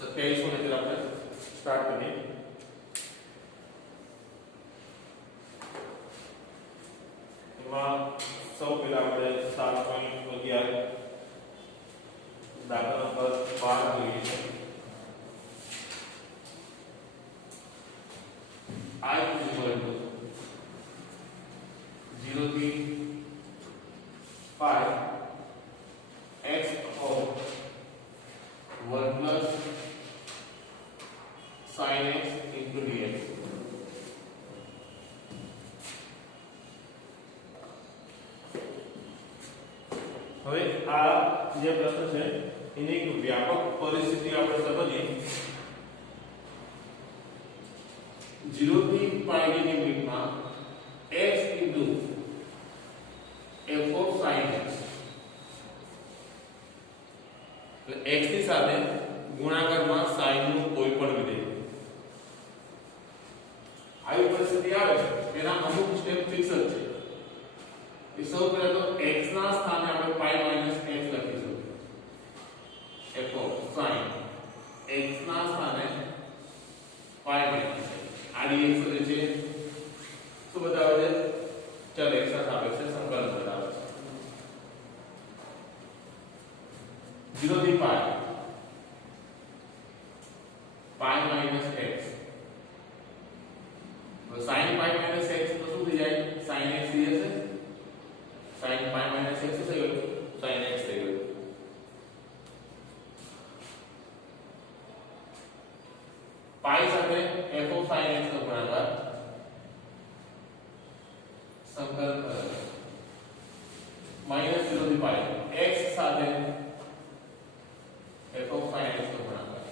27 ને આપણે સ્ટાર્ટ કરીએ. એમાં સૌ પહેલા આપણે 7.11 દાખલા નંબર 12 જોઈએ છે. I is equal to 0 થી 5 x of 1 plus sin x into dx. હવે આ જે પ્રશ્ન છે એની એક વ્યાપક પરિસ્થિતિ આપણે સમજીએ. 0 થી π ની લિમિટમાં x into f of sin x એટલે x ની સાથે ગુણાકારમાં sin નું કોઈ પણ વિધેય. આવી પરિસ્થિતિ આવે છે તેના અમુક સ્ટેપ ફિક્સ જ છે. એ સૌ પહેલા તો x ના સ્થાને આપણે π - x લખીશું. f of sin x ના સ્થાને π - આ dx જે છે શું બતાવે છે? ચલ x ના સાપેક્ષે સંકલન બતાવે છે. 0 થી π x તો sin π - x તો શું થઈ જાય? sin x થઈ જશે. sin π - x શું થઈ ગયું? sin x થઈ ગયું. પાઈ સાથે f of sin x નો ગુણાકાર સંકલન કરે. -0 થી π x સાથે f of sin x નો ગુણાકાર.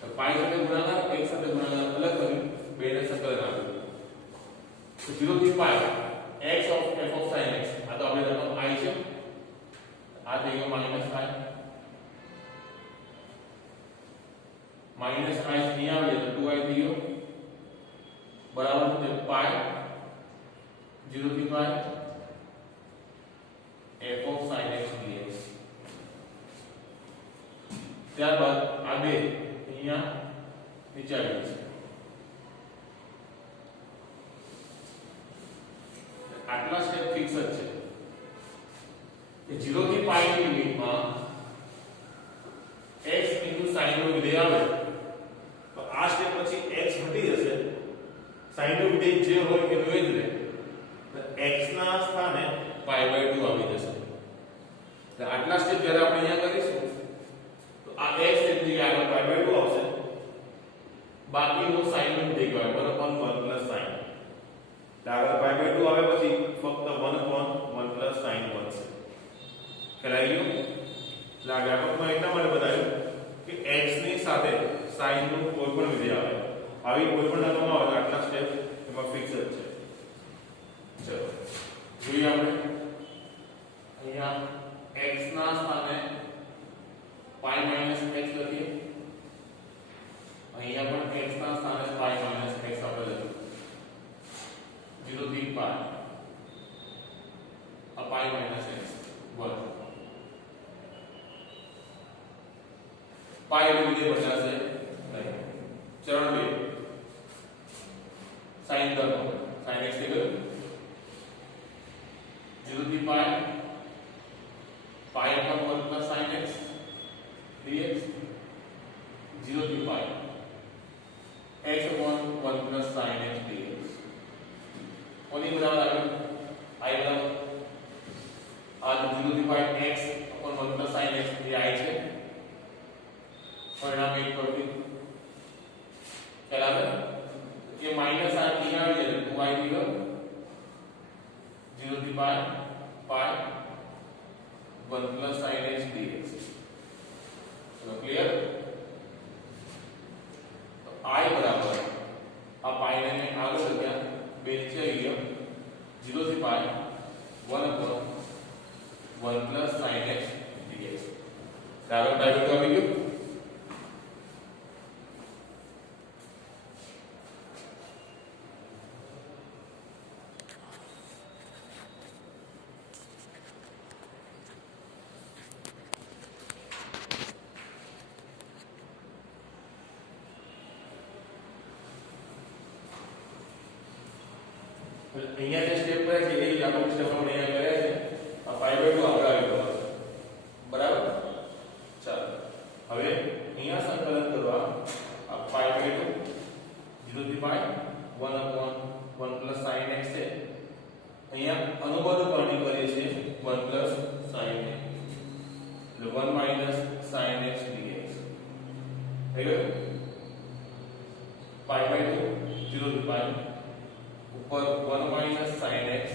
તો પાઈ સાથે ગુણાકાર x સાથે ગુણાકાર અલગ કરી બેને સંકલન આપ્યું. તો 0 થી π x of f of sin x આ તો આપણે રકમ i છે. આ થઈ ગયો -i माइनस i અહીંયા આવે તો 2i થઈ ગયો બરાબર છે પાઈ 0 થી પાઈ f of sin x dx. ત્યારબાદ આ બે અહીંયા નીચે આવી જશે. આટલા સ્ટેપ ફિક્સ જ છે. કે 0 થી પાઈ ની લિમિટમાં x sin નું વિધેય આવે તો આ સ્ટેપ પછી x હટી જશે. sin નું વિધેય જે હોય એનું એ જ રહે. તો x ના સ્થાને π/2 આવી જશે. તો આટલા સ્ટેપ જ્યારે આપણે અહીંયા કરીશું તો આ x સ્ટેપ ની આગળ π/2 આવશે. બાકીનો sin નું વિધેય કહેવાય 1/1 plus sin. આગળ π/2 આવે પછી ફક્ત 1/1 plus sin બનશે. ખ્યાલ આવી ગયો? એટલે આ વ્યાપકમાં એટલા માટે બતાવ્યું કે x ની સાથે sin નું કોઈ પણ વિધેય આવે. આવી કોઈ પણ રકમ આવે તો આટલા સ્ટેપ એમાં ફિક્સ જ છે. ચલો જોઈએ આપણે અહીંયા x ના સ્થાને π - x લખીએ. અહીંયા પણ x ના સ્થાને π - x આપણે લખીએ. 0 થી π આ π - x 1 પાઈ નું વિધેય બદલાશે નહીં. ચરણ 2 sin ધર્મ sin x થઈ ગયું 0 થી પાઈ π/1 plus sin x dx 0 થી પાઈ x/1 plus sin x dx. કોની બરાબર આવ્યું? i બરાબર આ 0 થી પાઈ x/1 plus sin x A i છે. परिणाम एक परથી ખ્યાલ આવે કે માઈનસ આ ટી આવી જાય તો 2i થઈ ગયો 0 થી પાઈ 1 plus sin x dx. ચલો ક્લિયર? તો i બરાબર આ પાઈ ને આગળ લખ્યા બે નીચે આવી ગયો 0 થી પાઈ 1/1 plus sin x dx. આગળ ડાયરેક્ટ આવી ગયો. 1 માઇનસ sin x dx થઈ ગયું પાઈ બાય 2 0 થી પાઈ ઉપર 1 માઇનસ sin x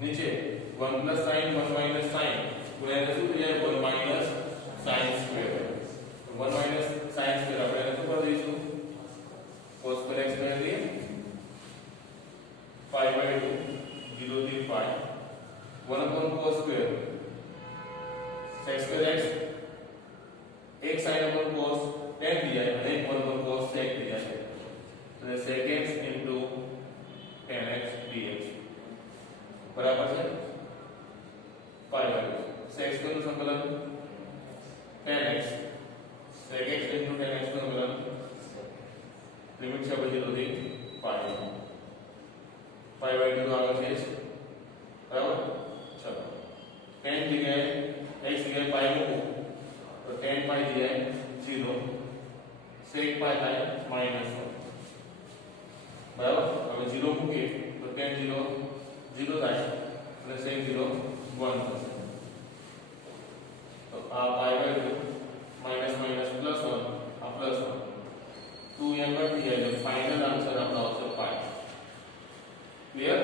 નીચે 1 પ્લસ sin 1 માઇનસ sin ગુણ્યા શું થઈ જાય 1 minus sin square 1 minus sin square આપણે એને શું કરી દઈશું cos સ્ક્વેર x કરી દઈએ પાઈ બાય 2 0 થી પાઈ 1 upon cos square sec square x एक sin upon cos tan दिया है और एक 1 upon cos sec दिया है तो sec x into tan x dx बराबर है पाई बाय sec स्क्वायर का संकलन tan x sec x into tan x का संकलन लिमिट से बची तो थी पाई बाय 2 आगे शेष बराबर चलो tan जगह x जगह पाई मूको तो tan पाई दिया है 0 sec पाई થાય -1 બરાબર હવે 0 મૂકીએ તો tan 0 0 થાય અને sec 0 1 થશે તો આ pi by 2 minus minus plus 1 આ પ્લસ 1 2 यहाँ कर दिया है फाइनल आंसर अपना આવશે પાઈ ક્લિયર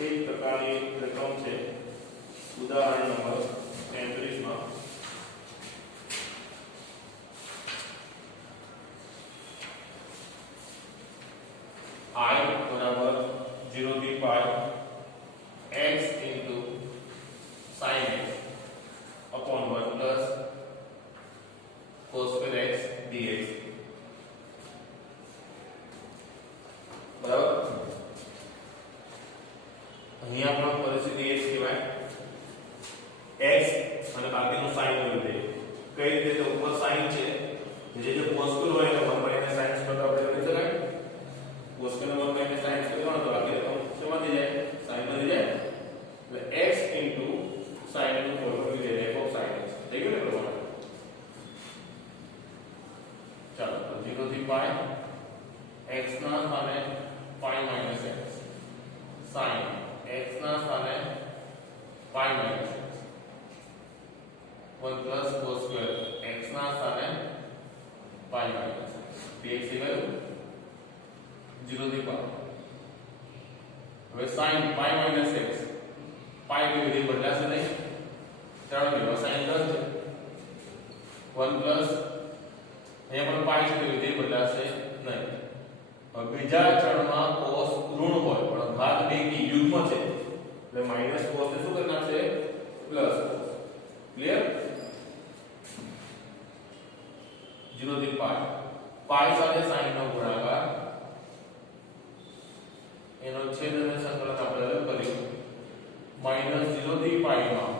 एक प्रकारની રકમ છે ઉદાહરણ નંબર 33 માં I બરાબર 0 થી પાઈ x into sin x upon 1 plus cos square x dx બરાબર અહીંયા પણ પરિસ્થિતિ એ જ કહેવાય x અને બાકીનું sin નું વિધેય કઈ રીતે તો ઉપર sin છે જે પોસ્ક્યુલ હોય તો 1 માઈનસ sin સ્ક્વેર આપણે લખી શકાય પોસ્ક્યુલ 1 માઈનસ sin સ્ક્વેર તો બાકી રકમ શેમાં થઈ જાય sin માં થઈ જાય એટલે x into sin નું ફોર્મ્યુલા વિધેય f of sin x થઈ ગયું ને પ્રમાણે ચાલો તો 0 થી પાઈ x ના સ્થાને પાઈ માઈનસ x sin x ના સ્થાને પાઈ minus x 1 plus cos square x ના સ્થાને પાઈ માઈનસ x dx એ ગયું 0 થી પાઈ હવે sin પાઈ માઈનસ x પાઈ ની વિધેય બદલાશે નહીં ત્રણ વિધેય sin 10 છે 1 પ્લસ અહીંયા પણ પાઈ છે વિધેય બદલાશે નહીં બીજા ચરણમાં cos ઋણ હોય પણ ઘાત 2 કી યુગ્મ છે એટલે માઈનસ cos ને શું કરી નાખશે પ્લસ ક્લિયર 0 થી પાઈ સાથે sin નો ગુણાકાર એનો છેદ અને સંકલન આપણે અલગ કર્યું -0 થી પાઈ માં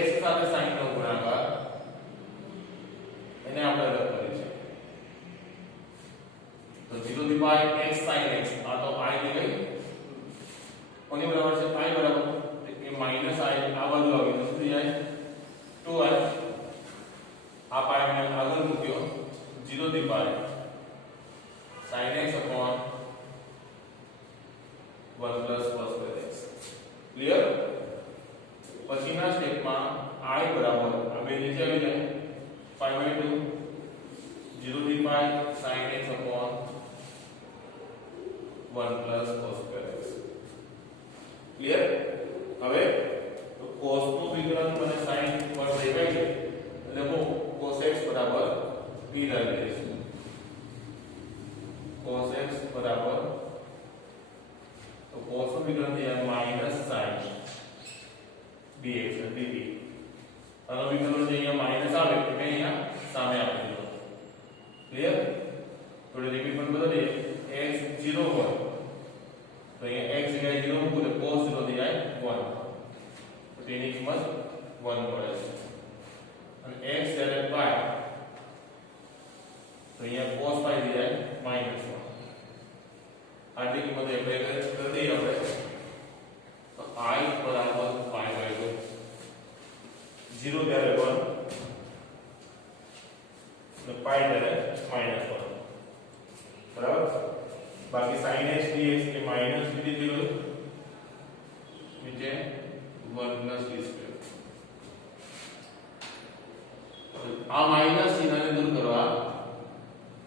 x સાથે sin નો ગુણાકાર એને આપણે અલગ કર્યું છે तो 0 થી પાઈ x sin x આ તો i ની ગઈ કોની બરાબર છે i બરાબર એ માઈનસ i આ બાજુ આવી તો શું થઈ જાય 2i આ પાઈ ને આગળ મૂક્યો 0 થી પાઈ sin x upon 1 plus cos square x clear પછીના સ્ટેપમાં i બરાબર આ બે નીચે આવી જાય પાઈ બાય 2 0 થી પાઈ sin x upon 1 plus cos square x clear હવે તો cos નું વિકલન મને sin પર દેખાય છે એટલે હું cos x બરાબર p લઈ લઈશ cos x બરાબર તો cos નું વિકલન થાય -sin dx dt આનો વિકલન જે અહીંયા માઈનસ આવે એટલે અહીંયા સામે આપી દીધો ક્લિયર થોડી લિમિટ પણ બદલીએ x 0 હોય તો અહીંયા x જગ્યાએ 0 મૂકું તો cos 0 થઈ જાય 1 તો તેની કિંમત 1 મળે છે અને x જ્યારે પાઈ તો અહીંયા cos પાઈ થઈ જાય -1 આટલી કિંમત એપ્લાય કરી દઈએ આપણે તો i બરાબર પાઈ બાય 2 0 ત્યારે 1 અને પાઈ ત્યારે -1 બરાબર બાકી sin x dx કે માઈનસ dt થઈ ગયું નીચે 1 + d સ્ક્વેર આ માઈનસ ચિહ્નને દૂર કરવા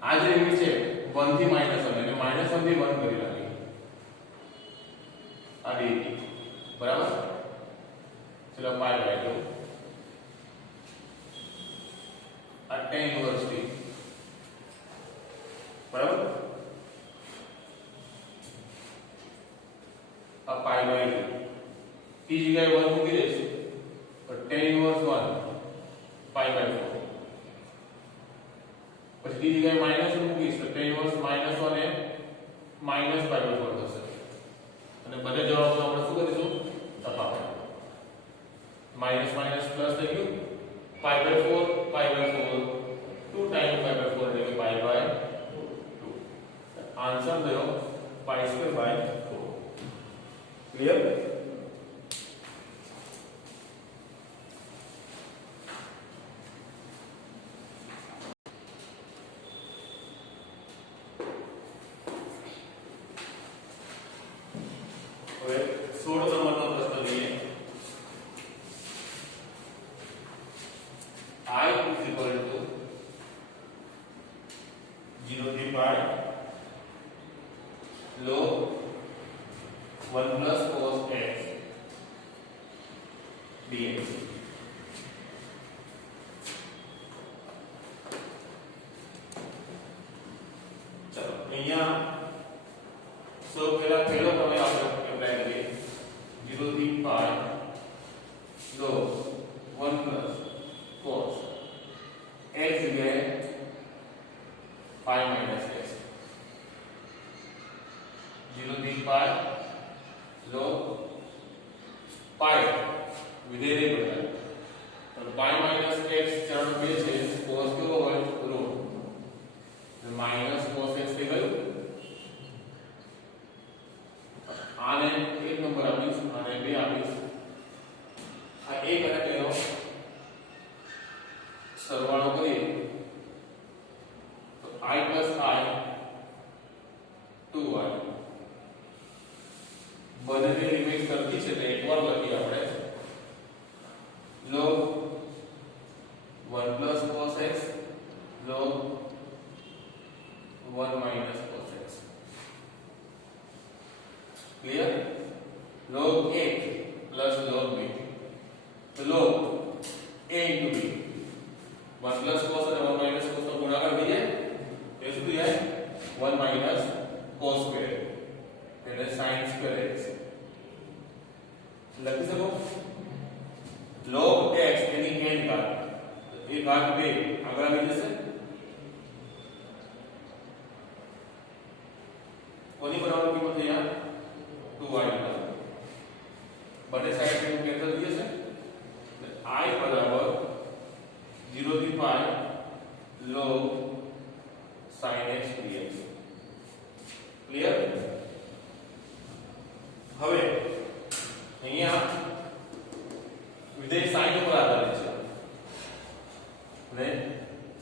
આ જે લિમિટ છે 1 થી -1 એટલે -1 થી 1 કરી નાખી આ dt બરાબર ચલો પાઈ બાય 2 આ tan ઇન્વર્સ t બરાબર આ પાઈ બાય 2 t જગ્યાએ 1 મૂકી દઈશું તો tan ઇન્વર્સ 1 પાઈ બાય 4 પછી t જગ્યાએ -1 મૂકીશ તો tan ઇન્વર્સ -1 એ પાઈ બાય 4 થશે અને બધે જવાબો આપણે શું કરીશું તફાવત માઈનસ માઈનસ પ્લસ થઈ ગયું pi by 4 2 time pi by 4 એટલે પાઈ બાય 2 આન્સર થયો પાઈ સ્ક્વેર બાય 4 ક્લિયર હવે 16 નંબરનો પ્રશ્ન જોઈએ I is equal to 0 થી pi log 1 plus cos x dx ચલો અહીંયા સો પહેલો પ્રમેય આપણે એપ્લાય કરીએ 0 થી pi log 1 plus cos x जगह pi minus x 0 થી pi log pi વિધેય નહીં બદલાય તો pi minus x ચરણ 2 છે cos કેવો હોય રૂટ માઈનસ cos x થઈ ગયું આને 1 નંબર આપીશ આને 2 આપીશ આ 1 અને 2 નો સરવાળો કરીએ તો I plus I 2I બંનેની લિમિટ કરતી છે તો એકવાર લખીએ આપણે log 1 plus cos x log 1 minus cos x clear log a plus log b तो log a into b 1 plus cos और 1 minus cos का गुणा कर दिए तो इसको दिया है 1 minus cos square એટલે sin square x લખી શકો log x એની n ઘાત એ ઘાત 2 આગળ આવી જશે કોની બરાબર કિંમત અહીંયા 2y બંને સાઈડ ને કેન્સલ થઈ જશે I બરાબર 0 થી pi log sin x dx clear હવે અહીંયા વિધેય sin ઉપર આધારિત છે ને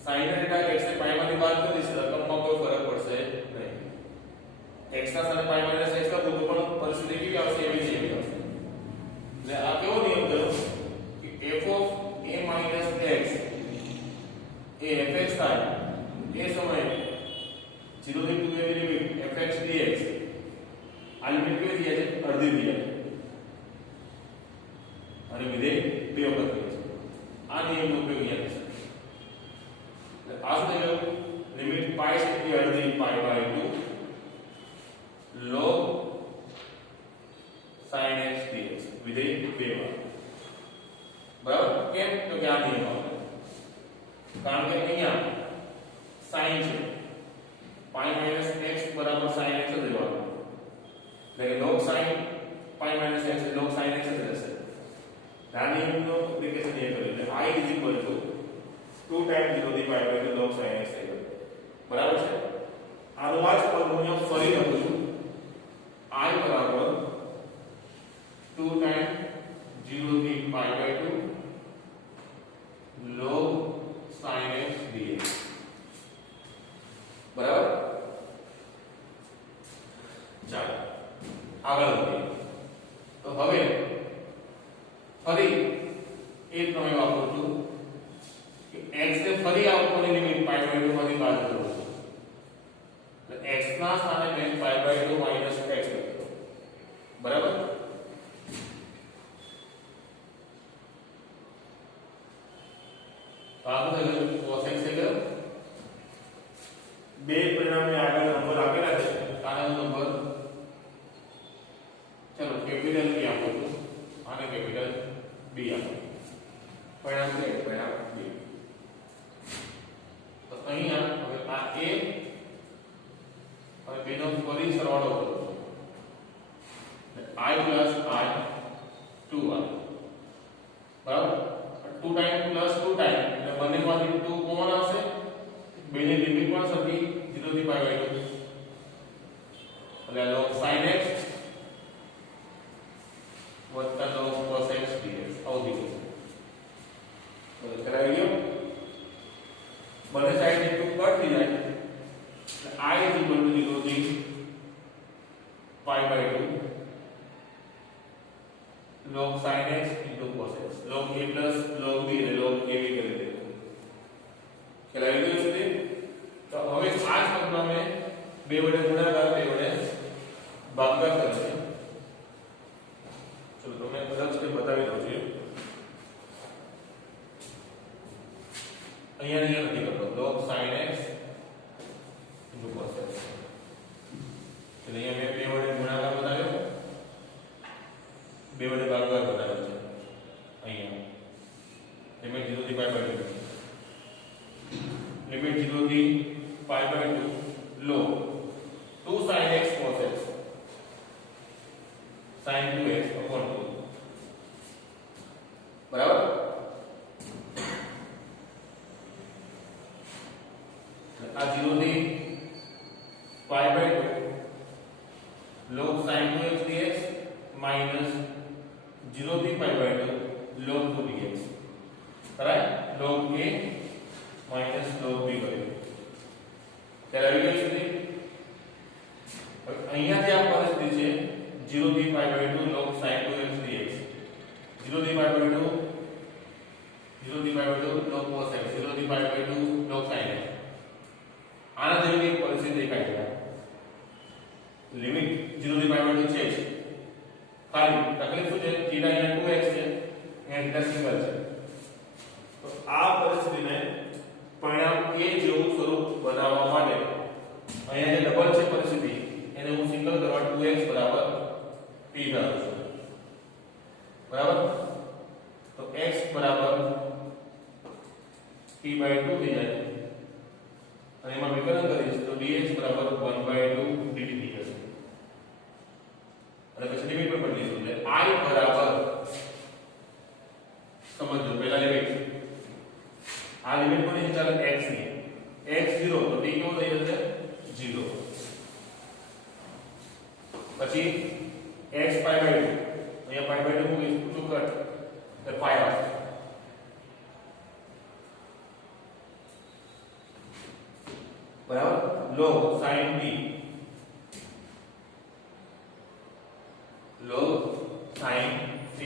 sin ના ડેટા x ને pi માંથી બાદ કરી દઈશું રકમમાં કોઈ ફરક પડશે નહીં x ના સ્થાને pi minus x લખો તો પણ પરિસ્થિતિ કેવી આવશે એવી જ આવશે એટલે આ કેવો નિયમ થયો કે f of a minus x A fx થાય એ સમયે 0 થી 2 ની લિમિટ fx dx આ લિમિટ કેવી થઈ જાય અડધી થઈ જાય અને વિધેય બે વખત થઈ છે આ નિયમનો ઉપયોગ અહીંયા થશે એટલે આ શું થયું લિમિટ પાઈ છે એ અડધી પાઈ by 2 log sin x dx વિધેય બે વાર બરાબર કેમ તો કે આ નિયમ આવે કારણ કે અહીંયા sin છે pi minus x બરાબર sin x જ લેવાનું એટલે log sin pi minus x log sin x જ રહેશે આ નિયમનો એપ્લિકેશન એ કર્યું એટલે I is equal to 2 times 0 થી pi by 2 log sin x થઈ ગયું બરાબર છે આનો આ જ પદ હું અહીંયા ફરી લખું છું I બરાબર 2 times 0 થી pi by 2 આગળ વધીએ તો હવે ફરી એ પ્રમેય વાપરું છું કે x ને ફરી આ ઉપરની લિમિટ π/2 માંથી બાદ કરું છું એટલે x ના સ્થાને મેં π/2 - x લખ્યો બરાબર આગળ cos x છે કે બે પરિણામને આગળ નંબર આપેલા છે આનો નંબર ચલો કેપિટલ B આપો છું આને કેપિટલ B આપો પરિણામ છે પરિણામ B તો અહીંયા હવે આ A હવે બેનો ફરી સરવાળો કરો I plus I 2I બરાબર 2 ટાઈમ પ્લસ 2 ટાઈમ એટલે બંનેમાંથી 2 કોમન આવશે બેની લિમિટ પણ સરખી 0 થી π/2 એટલે log sin x વત્તા log cos x dx આવું થઈ જશે તો કરાવી ગયો બંને સાઈડ ને 2 કટ થઈ જાય એટલે I is equal to 0 થી π/2 log sin x into cos x log a plus log b અને log a b કરી દે ખ્યાલ આવી ગયો છે તો હવે આ શબ્દને બે વડે ગુણાકાર બે વડે ભાગાકાર કરીએ ચલો તમને કદાચ તે બતાવી દઉં છું અહીંયા નથી કરતો log sin x into cos x એટલે અહીંયા મેં બે વડે ગુણાકાર બતાવ્યો બે વડે ભાગાકાર બતાવ્યો છે અહીંયા લિમિટ 0 થી π/2 લિમિટ 0 થી π/2 log 2 sin x cos x sin 2x upon 2 બરાબર આ 0 થી π/2 log sin 2x dx minus 0 થી π/2 log 2 dx right log a minus log b કર્યું ત્યારે આવી ગયું છે અહીંયાથી આ પરિસ્થિતિ છે 0 થી π/2 log sin 2x dx 0 થી π/2 log cos x 0 થી π/2 log sin x આના જેવી એક પરિસ્થિતિ દેખાય છે લિમિટ 0 થી π/2 છે જ ખાલી તકલીફ શું છે થીટા અહીંયા 2x છે અહીંયા થીટા સિંગલ છે તો આ પરિસ્થિતિને પરિણામ a જેવું સ્વરૂપ બનાવવા માટે અહીંયા જે ડબલ છે પરિસ્થિતિ એને હું સિંગલ કરવા 2x p ધારું છું બરાબર તો x p/2 થઈ જાય અને એમાં વિકલન કરીશ તો dx 1/2 dt થઈ જશે અને પછી લિમિટ પર બદલીશું એટલે I સમજો પહેલા લિમિટ આ લિમિટ કોની ચાલે x ની x 0 તો t કેવો થઈ જશે 0 પછી x π/2 અહીંયા π/2 મૂકીશ ઊંચું કટ એટલે π આવશે બરાબર log sin t log sin t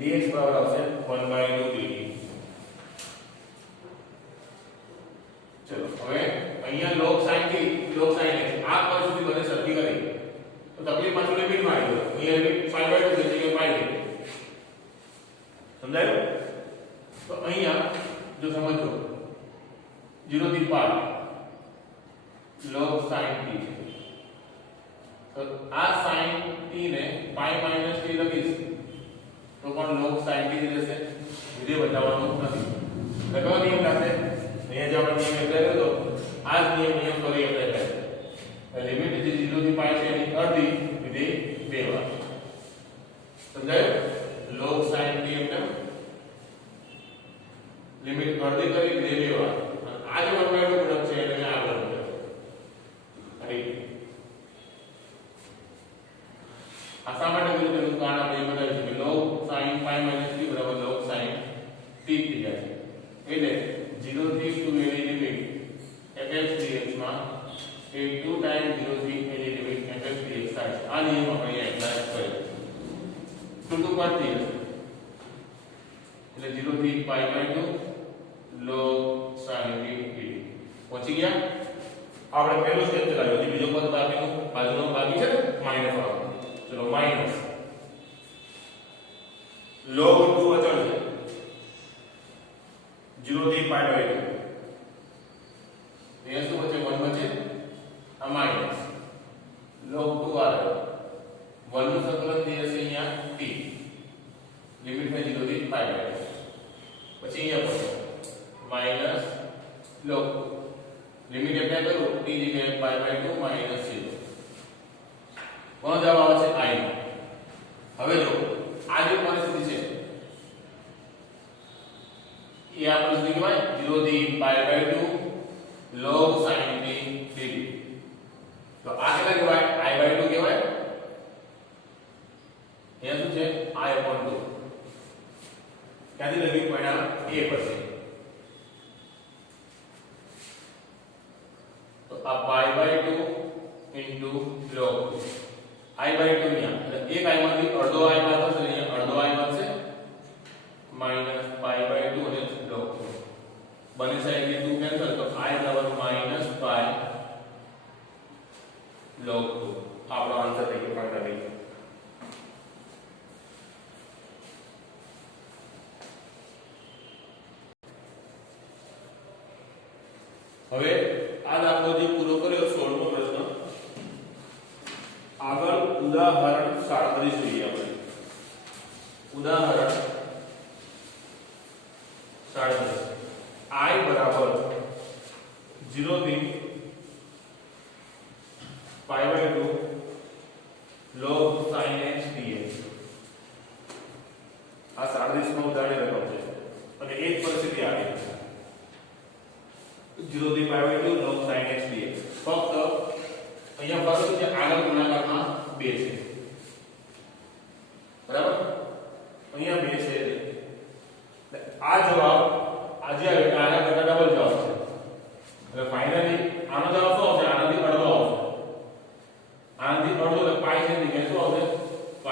dx બરાબર આવશે 1/2 dt ચલો હવે અહીંયા log sin t log sin x આ પરિસ્થિતિ બને સરખી કરી તો તકલીફ પાછું લિમિટ માં આવી ગયો અહીંયા લિમિટ π/2 છે એટલે π લે સમજાયું તો અહીંયા જો સમજો 0 થી π log sin t તો આ sin t ને π - t લખીશ તો પણ log sin t રહેશે વિધેય બતાવવાનું નથી લગાવ નિયમ લાગશે અહીંયા જો આપણે નિયમ એપ્લાય કર્યો આ જ નિયમ ફરી એપ્લાય થાય લિમિટ જે 0 થી π છે એની અડધી વિધેય બે વાર સમજાયું log sin t એટલે લિમિટ અડધી કરી વિધેય બે વાર આ જે 1/2 ગુણક છે એટલે મેં આગળ આશા માટે કર્યું તેનું કારણ આપણે એ બતાવ્યું કે log sin π - t બરાબર log sin t થઈ જાય છે એટલે 0 થી 2 એની લિમિટ fx dx માં એ 2 ટાઈમ 0 થી એની લિમિટ fx dx થાય છે. આ નિયમ આપણે અહીંયા એપ્લાય કરીએ. ટૂંકું પડતી હશે એટલે 0 થી π/2 log sin t dt પહોંચી ગયા. આપણે પહેલું સ્ટેપ ચલાવ્યું, હજી બીજો પદ બાજુનો બાકી છે ને માઈનસ વાળો. ચલો માઈનસ log 2 અચળ છે 0 થી π/2 અહીંયા શું બચે 1 બચે. આ માઈનસ log 2 આવે 1 નું સંકલન થઈ જશે અહીંયા t લિમિટ છે 0 થી π/2 પછી અહીંયા પર માઈનસ log લિમિટ એપ્લાય કરું t જગ્યાએ π/2 માઈનસ 0 કોનો જવાબ આવે છે i. હવે જો આ જે પરિસ્થિતિ છે એ આ પરિસ્થિતિ કહેવાય 0 થી π/2 log sin t dt. તો આ કેટલા કહેવાય i/2 કહેવાય. અહીંયા શું છે i/2 ક્યાંથી લખ્યું પરિણામ a પરથી. તો આ π/2 into log 2 i/2 અહીંયા એટલે એક i માંથી અડધો i બાદ થશે અહીંયા અડધો i બનશે minus π/2 અને log 2 બંને સાઈડ થી 2 કેન્સલ તો i બરાબર minus π log 2 આપણો આન્સર થઈ ગયો ફાઇનલી. હવે આ દાખલો જે પૂરો કર્યો 16મો પ્રશ્ન. આગળ ઉદાહરણ 37 જોઈએ આપણે. ઉદાહરણ 37 i બરાબર 0 થી π/2 log sin x dx. આ 37 માં ઉદાહરણ રકમ છે અને એક પરિસ્થિતિ આવી છે 0 થી π/2 log sin x dx. ફક્ત અહીંયા ફરક છે આગળ ગુણાકારમાં 2 છે બરાબર. અહીંયા 2 છે એટલે આ જવાબ આજે આવે કે આના કરતા ડબલ જવાબ છે. એટલે ફાઇનલી આનો જવાબ શું આવશે? આનાથી અડધો આવશે. આનાથી અડધો એટલે પાઈ છે ને શું આવશે? π/2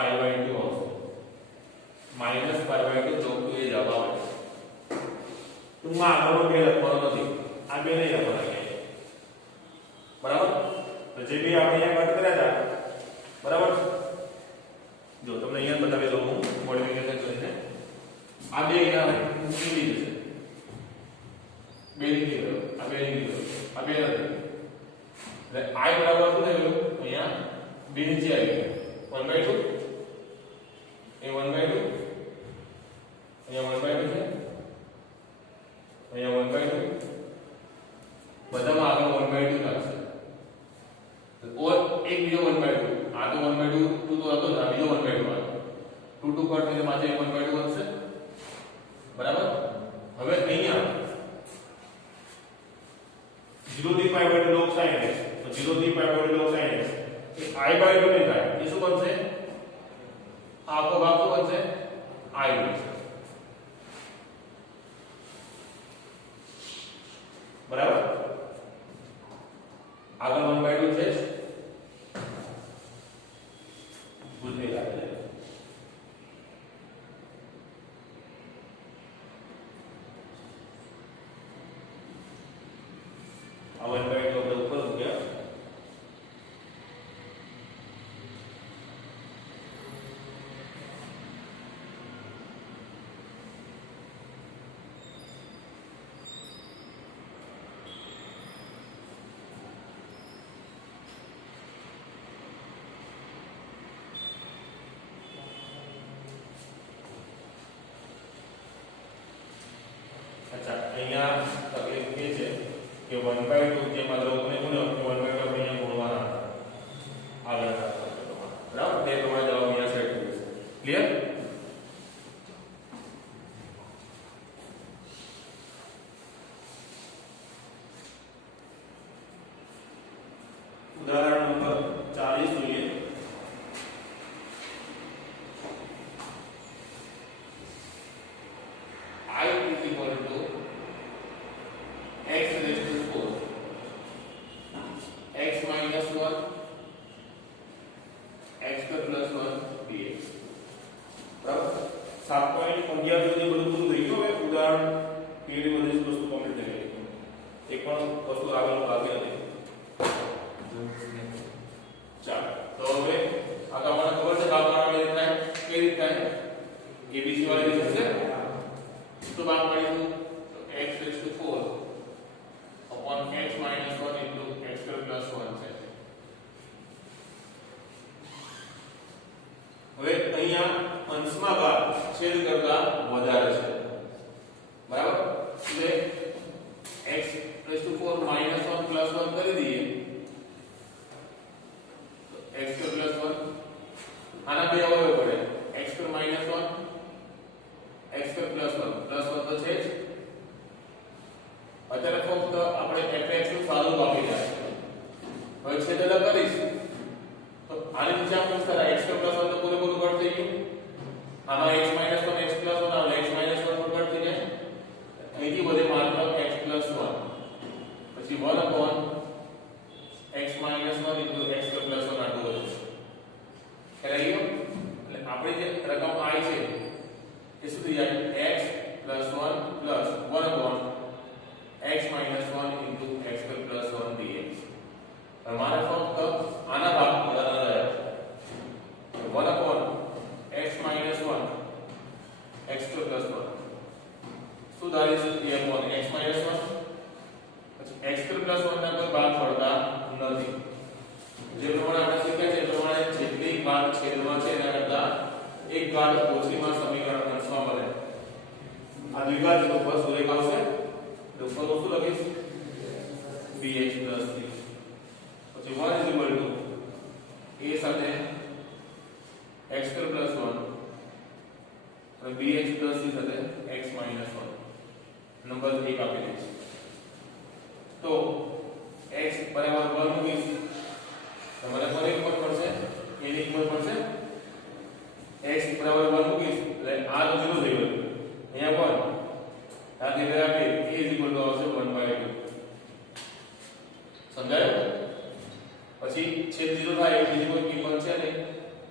આવશે. માઈનસ π/2 log 2 એ જવાબ આવે. ટૂંકમાં આગળનો 2 લખવાનો નથી. આ 2 નહીં લખવાના બરાબર. તો જે બી આપણે અહીંયા કટ કર્યા હતા બરાબર. જો તમને અહીંયા બતાવી દઉં હું મોડિફિકેશન કરીને. આ 2 અહીંયા મૂકી દીધું છે. 2 નીકળી ગયો. આ 2 નીકળી ગયો. આ 2 નથી. એટલે i બરાબર શું થઈ ગયું? અહીંયા 2 નીચે આવી ગયું 1/2 એ 1/2 અહીંયા 1/2 છે અહીંયા 1/2 બધામાં આગળ 1/2 લાગશે. ઓર એક બીજો 1/2 આ તો 1/2 2 તો હતો આ બીજો 1/2 આવે 2 2 કટ થઈને પાછો 1/2 વધશે બરાબર. હવે અહીંયા 0 થી π/2 log sin x તો 0 થી π/2 log sin x એ i/2 નહીં થાય. એ શું બનશે? આખો ભાગ શું બનશે? i બનશે બરાબર. આગળ 1/2 છે ભૂલી રાખે. આ 1/2 આપણે ઉપર મૂક્યા. अच्छा અહીંયા તકલીફ એ છે કે 1/2 જે માત્ર લોકોને ગુણ્યો 1/2 આપણે અહીંયા ગુણવાના આગળ બરાબર. તે પ્રમાણે જવાબ અહીંયા સેટ થઈ જશે. ક્લિયર? ઉદાહરણ નંબર 40 જોઈએ. I is equal to x raised to 4 x minus 1 એક પણ વસ્તુ આગળ બાકી નથી. ચાલો તો હવે આ તો આપણને ખબર છે ભાગ પાડવાની રીત થાય કઈ રીત થાય abc વાળી રીત છે તો ભાગ પાડીશું x raised to 4 upon x minus 1 into x square plus 1 છે. હવે અહીંયા અંશમાં ભાગ છેદ કરતા વધારે છે બરાબર એટલે x raised to 4 minus 1 plus 1 કરી દઈએ તો x square plus 1 આના બે અવયવ પડે x square minus 1 x square plus 1 plus 1 તો છે જ અત્યારે ફક્ત આપણે fx નું સાદું બાકી જાય હવે છેદ અલગ કરીશ તો આની નીચે આપણે સરા x square plus 1 તો પૂરેપૂરું કટ થઈ ગયું આમાં x minus 1 x plus 1 આવે x minus 1 પર કટ થઈ જાય અહીંથી વધે માત્ર x plus 1 પછી 1 upon x minus 1 into x square plus 1 આટલું વધે ખ્યાલ આવી ગયો એટલે આપણી જે રકમ i છે એ શું થઈ જાય x plus 1 plus 1 upon x minus 1 into x square plus 1 dx हमारा फक्त आना भाग बदलना है 1 upon x minus 1 x square plus 1 so that is the upon x minus 1 પછી x square plus 1 ના કોઈ ભાગ પડતા નથી જે પ્રમાણે આપણે શીખ્યા છે એ પ્રમાણે જેટલી ભાગ છેદમાં છે એના કરતા એક ભાગ ઓછીમાં સમીકરણ અંશમાં બને આ દ્વિઘાત તો બસ એક આવશે તો ઉપર શું લખીશ bx plus 3 પછી 1 is equal to a સાથે x square plus 1 અને bx plus c સાથે x minus 1 નંબર 1 આપી દઈશ તો x બરાબર 1 મૂકીશ તમારે ફરી કિંમત મળશે a ની કિંમત મળશે x બરાબર 1 મૂકીશ એટલે આ તો 0 થઈ ગયું અહીંયા 1 આ જગ્યાએ આપી a is equal to આવશે 1/2 સમજાયું પછી છેદ 0 થાય એ બીજી કોઈ કિંમત છે નહીં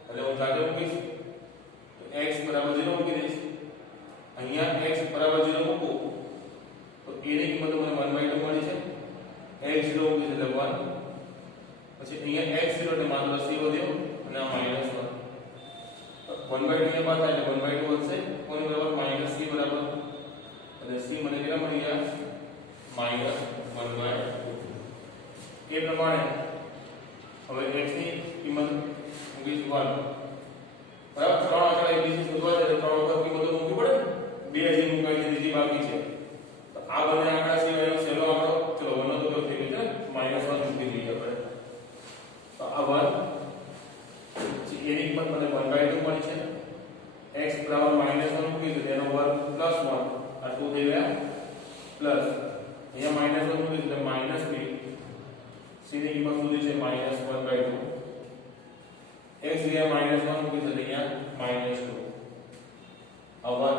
એટલે હું જાતે મૂકીશ તો x બરાબર 0 મૂકી દઈશ અહીંયા x બરાબર 0 મૂકું તો a ની કિંમત મને 1/2 મળી છે x 0 મૂકીશ એટલે 1 પછી અહીંયા x 0 એટલે માત્ર c વધ્યો અને આ -1 તો 1/2 ને બાદ થાય એટલે 1/2 વધશે કોની બરાબર -c બરાબર એટલે c મને કેટલા મળી ગયા -1/2 એ પ્રમાણે હવે x ની કિંમત મૂકીશ 1 બરાબર ત્રણ આંકડા abc શોધવા છે તો ત્રણ વખત કિંમતો મૂકવી પડે બે હજી મૂકાઈ છે ત્રીજી બાકી છે તો આ બંને આંકડા સિવાયનો છેલ્લો આંકડો ચલો 1 નો તો થઈ ગયો છે -1 મૂકી દઈએ આપણે તો આ 1 પછી a ની કિંમત મને 1/2 મળી છે x બરાબર -1 મૂકી તો તેનો વર્ગ +1 આ 2 થઈ ગયા પ્લસ અહીંયા -1 મૂકી એટલે -3 c ની કિંમત સુધી છે -1/2 x જગ્યાએ -1 મૂકી છે અહીંયા -2 હવે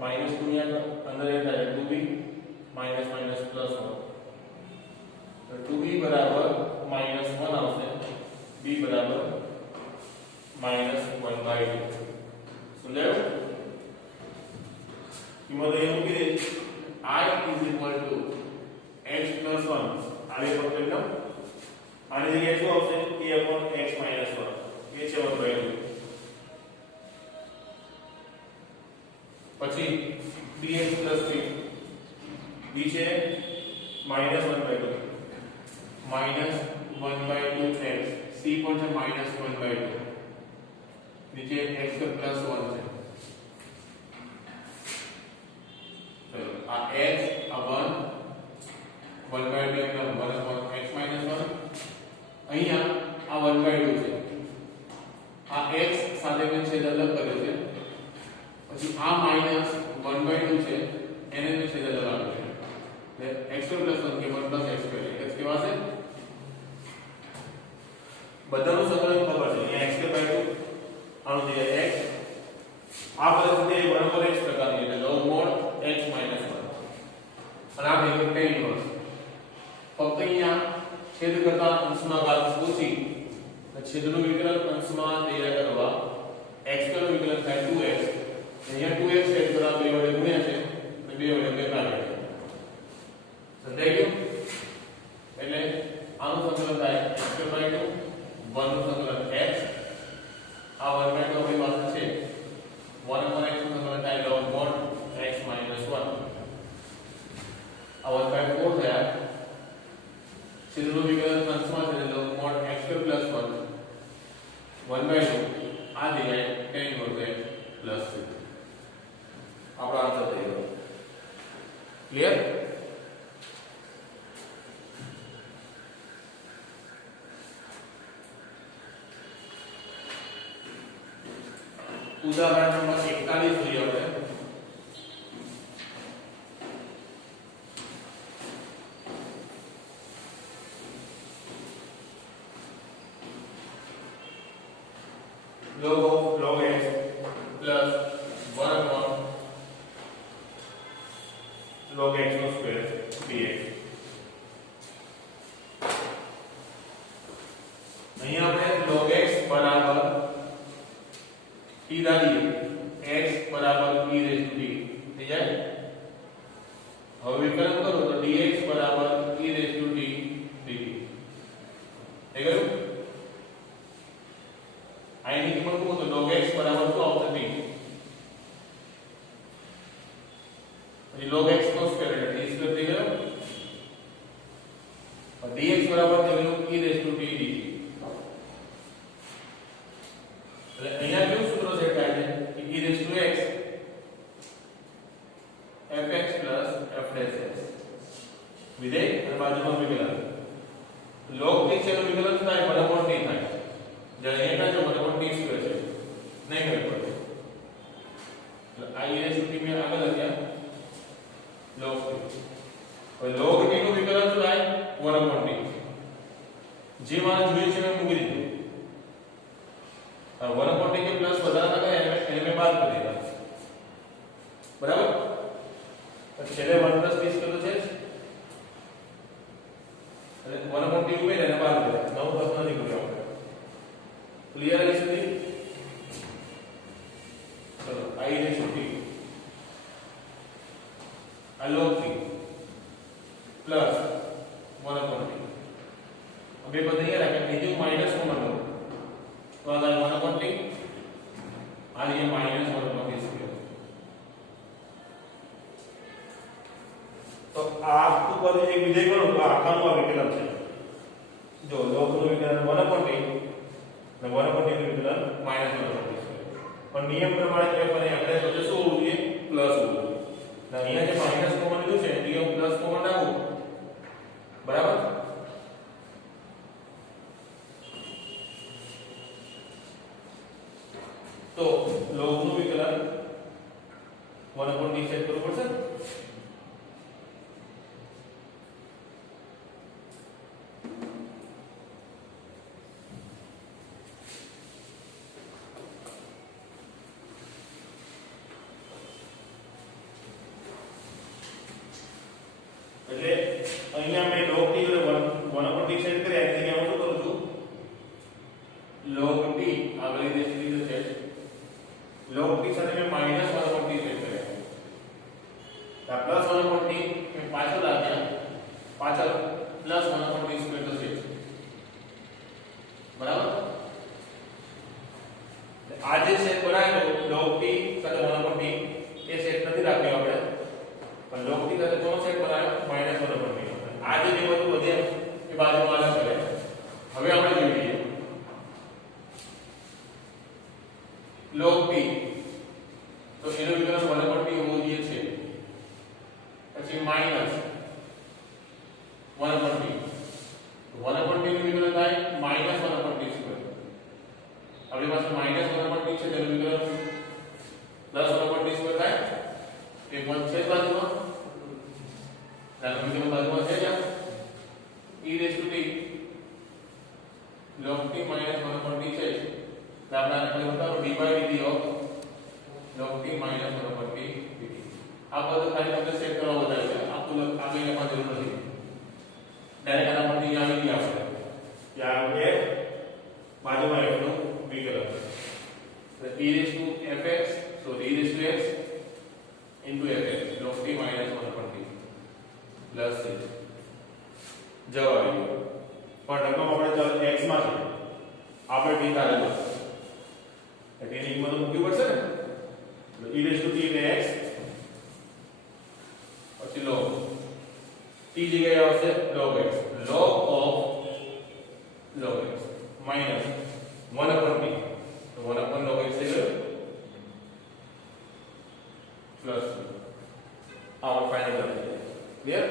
-2 ની અંદર એ થાય 2b -1 તો 2b બરાબર -1 આવશે b બરાબર -1/2 સમજાયું કિંમત અહીંયા મૂકી દે i is equal to x plus 1 આવી ફક્ત એકદમ આની જગ્યાએ શું આવશે a upon x minus 1 એ છે 1/2 પછી bx plus 3 b છે -1/2 -1/2x c પણ છે -1/2 નીચે x plus 1 છે ચલો આ x આ 1 1/2 એટલે 1 upon x minus 1 અહીંયા આ 1/2 છે આ x સાથે મેં છેદ અલગ કર્યો છે પછી આ -1/2 છે એને મેં છેદ અલગ આપ્યો છે એટલે x2 + 1 કે 1 + x2 એક જ કહેવાશે બધાનું સંકલન ખબર છે અહીંયા x2/2 આનું જે x આ પરિસ્થિતિ 1/x પ્રકારની એટલે log mod x - 1 અને આ ભેગું tan inverse ફક્ત અહીંયા ક્લિયર? ઉદાહરણ નંબર 41 જોઈએ આપણે. log x plus 1 upon log x નો સ્ક્વેર dx. અહીંયા આપણે log x બરાબર t ધારીએ, x બરાબર e raised to t થઈ જાય. હવે વિકલન કરો તો dx બરાબર e raised to t dt થઈ ગયું. આની કિંમત મૂકો તો log x બરાબર શું આવશે? t. પછી log x નો સ્ક્વેર એટલે t સ્ક્વેર થઈ ગયો. dx બરાબર થઈ ગયું e raised to t dt. એટલે અહીંયા કેવું સૂત્ર સેટ થાય છે કે e raised to x fx plus f dash x વિધેય અને બાજુમાં વિકલન. log t છે એનું વિકલન થાય 1/t થાય. જ્યારે અહીંયા જો 1/t સ્ક્વેર છે નહીં ખબર પડે. એટલે i raised to t મેં આગળ લખ્યા log t. હવે log t નું વિકલન શું થાય? 1/t. જે મારે જોઈએ છે મેં મૂકી દીધું. 1/t के प्लस વધારાના કયા એને મેં બાદ કરી દીધા. બરાબર? તો છેલ્લે 1 + t સ્ક્વેર છે એટલે 1/t ઉમેરીને એને બાદ કર્યા. નવું પ્રશ્ન નથી કર્યો આપણે. ક્લિયર છે સુધી? ચલો i raised to t આ log t પ્લસ 1/t. હવે પદ અહીંયા રાખે બીજું માઈનસ કોમન લો તો આ 1/t આ જે માઈનસ 1/t સ્ક્વેર. તો આ આખું પદ એક વિધેય ગણો તો આખાનું આ વિકલન છે. જો log નું વિકલન 1/t અને 1/t નું વિકલન -1/t સ્ક્વેર. પણ નિયમ પ્રમાણે f અને f વચ્ચે શું હોવું જોઈએ? પ્લસ હોવું જોઈએ. અને અહીંયા જે માઈનસ કોમન લીધું છે નિયમ પ્લસ કોમન રાખવું. બરાબર? તો log નું વિકલન 1/t સેટ કરવું પડશે. એટલે અહીંયા મેં log t અને 1/t સેટ કર્યા એટલે હું શું કરું છું? log t આગળ લીધે છે log t સાથે મેં -1/t સેટ કર્યા. આ પ્લસ 1/t મેં પાછળ લાવ્યા, પાછળ પ્લસ 1/t સ્ક્વેર તો છે. બરાબર? આ જે સેટ બનાવ્યો log t સાથે 1/t એ સેટ નથી રાખ્યો આપણે, પણ log t સાથે કોનો સેટ બનાવ્યો? -1/t. આ જે બધું વધે એ બાજુમાં અલગ કરે. હવે આપણે જોઈએ log t તો એનું વિકલન 1/t હોવું જોઈએ છે. પછી માઈનસ 1/t 1/t નું વિકલન થાય -1/t સ્ક્વેર. આપણી પાસે -1/t છે તેનું વિકલન +1/t સ્ક્વેર થાય. એક વન છે બાજુમાં વિકલન બાજુમાં છે જ્યાં e raised to t log t -1/t છે એટલે આપણે આને બતાવો d/dt of log t -1/t dt. આ બધું ખાલી આપણે સેટ કરવા બતાવ્યું છે. આખું આગળ એમાં જરૂર નથી. ડાયરેક્ટ આના પરથી આવી ગયા આપણે ત્યાં એ બાજુમાં f નું વિકલન તો e raised to fx so e raised to x into fx log t -1/t plus c. જવાબ આવ્યો. પણ રકમ આપણે ચાલો x માં છે, આપણે t ધારેલો એટલે એની કિંમત મૂકવી પડશે ને. એટલે e raised to t એટલે x પછી log t જગ્યાએ આવશે log x log of log x minus 1/t તો 1/log x થઈ ગયો પ્લસ આ ફાઇનલ ક્લિયર?